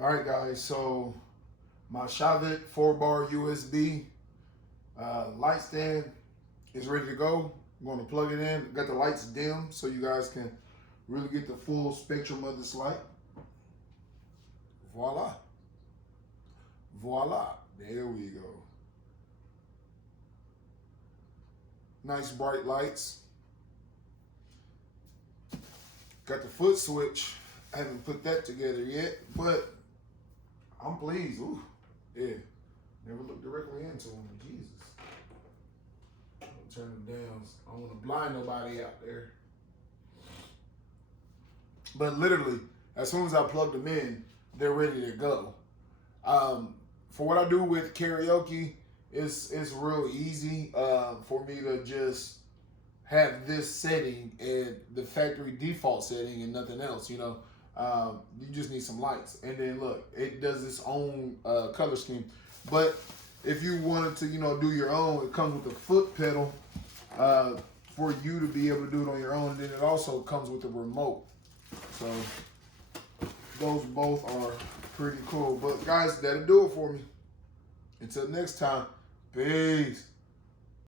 All right, guys, so my Chauvet 4-bar USB light stand is ready to go. I'm going to plug it in. Got the lights dim so you guys can really get the full spectrum of this light. Voila. Voila. There we go. Nice bright lights. Got the foot switch. I haven't put that together yet, but I'm pleased. Ooh, yeah. Never looked directly into them. Jesus. I'll turn them down. I don't want to blind nobody out there. But literally, as soon as I plug them in, they're ready to go. For what I do with karaoke, it's real easy for me to just have this setting and the factory default setting and nothing else, you know. You just need some lights. And then look, it does its own color scheme. But if you wanted to, you know, do your own, it comes with a foot pedal for you to be able to do it on your own. And then it also comes with a remote. So those both are pretty cool. But guys, that'll do it for me. Until next time, peace.